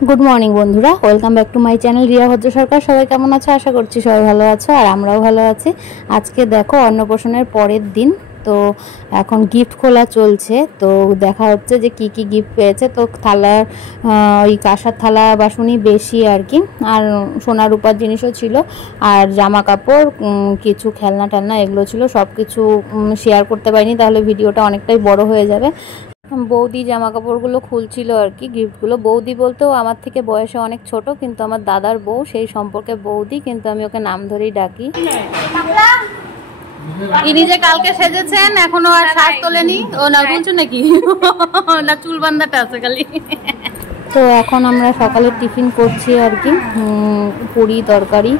Good morning बंधुरा welcome back to my channel Riya Bhadra Sarkar. सबाई केमन आछो? आशा करछि सबाई भालो आछो और आमराओ भालो आछि। आजके देखो अन्नप्राशनेर परेर दिन तो एखन गिफ्ट खोला चलछे। तो देखा होच्छे जे की गिफ्ट पेयेछे। तो थालार ओई काँसार थाला बासनई बेशी आर कि, आर सोना रूपार जिनिसও छिलो और जामा कापड़ किछु खेलना टेलना एगुलो छिलो। सबकिछु शेयर करते पारिनि, ताहले भिडियोटा अनेकटाई बड़ो हये जाबे। बौदी जामा कापड़गुलो खुलछिलो और कि गिफ्टगुलो। बौदी बोलतेও আমার থেকে বয়সে অনেক ছোট, কিন্তু আমার দাদার বউ, সেই সম্পর্কে বৌদি, কিন্তু আমি ওকে নাম ধরেই ডাকি। ইনি যে কালকে সেজেছেন এখনো আর সাজ তোলেনি। ও না বলছো নাকি? না চুল বাঁধাটা আছে খালি। তো এখন আমরা সকালে টিফিন করছি আর কি, পুরি তরকারি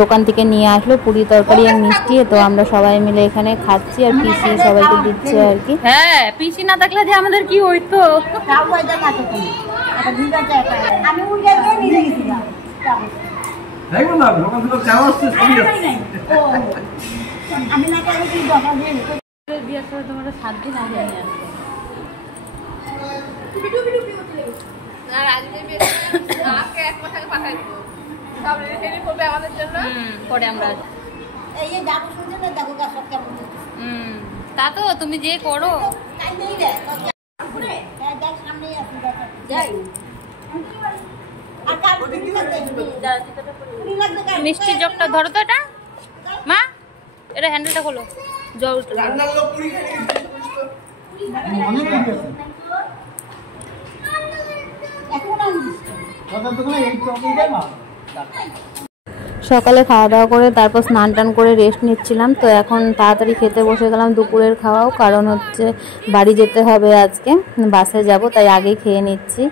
দোকান থেকে নিয়ে আসলো, পুরি তরকারি আর মিষ্টি। তো আমরা সবাই মিলে এখানে খাচ্ছি আর পিসি সবাইকে দিচ্ছে আর কি। হ্যাঁ, পিসি না থাকলে যে আমাদের কি হইতো। তোমার 7 দিন আগে নিয়ে আসবে। তা তো তুমি যে করো মিষ্টি জগটা ধরো তো, এটা মা, এটা হ্যান্ডেলটা খোলো, জল সকালে খাওয়া দাওয়া করে তারপর স্নান টান করে রেস্ট নিচ্ছিলাম। তো এখন তাড়াতাড়ি খেতে বসে গেলাম দুপুরের খাওয়াও, কারণ হচ্ছে বাড়ি যেতে হবে, আজকে বাসে যাব, তাই আগেই খেয়ে নিচ্ছি।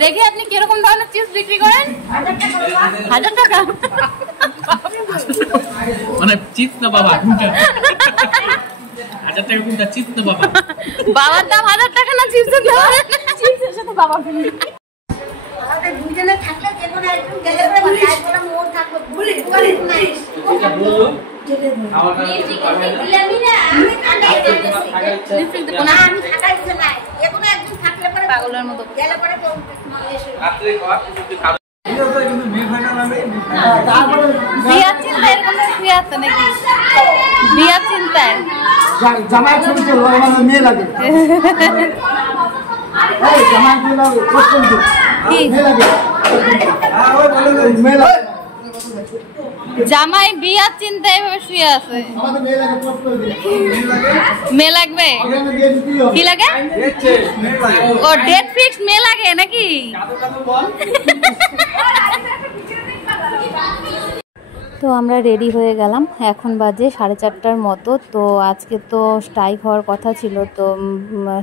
দেখি আপনি কিরকম ধরনের চিপস বিক্রি করেন? 1000 টাকা মানে চিপস না বাবা, 1000 টাকা কোনটা চিপস না বাবা? বাবার দাম 1000 টাকা না চিপসের দাম? চিপসের সাথে বাবা ফ্রি। আমাদের দুজনে থাকলে যে কোনো একজন গেলে পরে তারপরে মোর থাকবে ভুলি ভুলি এটা বললো আমাকে দিলামি না, আমি থাকাইছে না, যে কোনো একজন থাকলে পরে পাগলের মতো গেলে পরে তো রাতে খাওয়া কিন্তু খাবে। এটা তো কিন্তু মে ফাইনাল হবে না, তারপরে বিয়ার চিন্তায় এরকম বিয়ে আছে নাকি? বিয়ার চিন্তায় জামাই ছবি তো লাগানো মেয়ে লাগে। এই জামাই তো লাগে কোশ্চেন তো কি মেয়ে লাগে? আর ওই বলে মেয়ে লাগে। জামাই বিয়ার চিন্তায় এভাবে শুয়ে আছে। আমাদের মেয়ে লাগে, পোস্ট করে দিই। মেয়ে লাগবে? কি লাগে? ও ডেট ফিক্স মেয়ে লাগে নাকি? তো আমরা রেডি হয়ে গেলাম, এখন বাজে 4:30টার মতো। তো আজকে তো স্ট্রাইক হওয়ার কথা ছিল, তো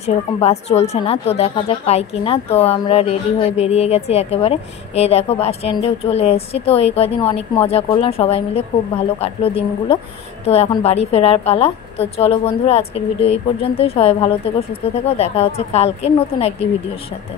সেরকম বাস চলছে না, তো দেখা যাক পাই কি না। তো আমরা রেডি হয়ে বেরিয়ে গেছি একেবারে। এই দেখো বাস স্ট্যান্ডেও চলে এসেছি। তো এই কদিন অনেক মজা করলাম সবাই মিলে, খুব ভালো কাটলো দিনগুলো। তো এখন বাড়ি ফেরার পালা। তো চলো বন্ধুরা, আজকের ভিডিও এই পর্যন্তই। সবাই ভালো থেকো, সুস্থ থেকো, দেখা হচ্ছে কালকে নতুন একটি ভিডিওর সাথে।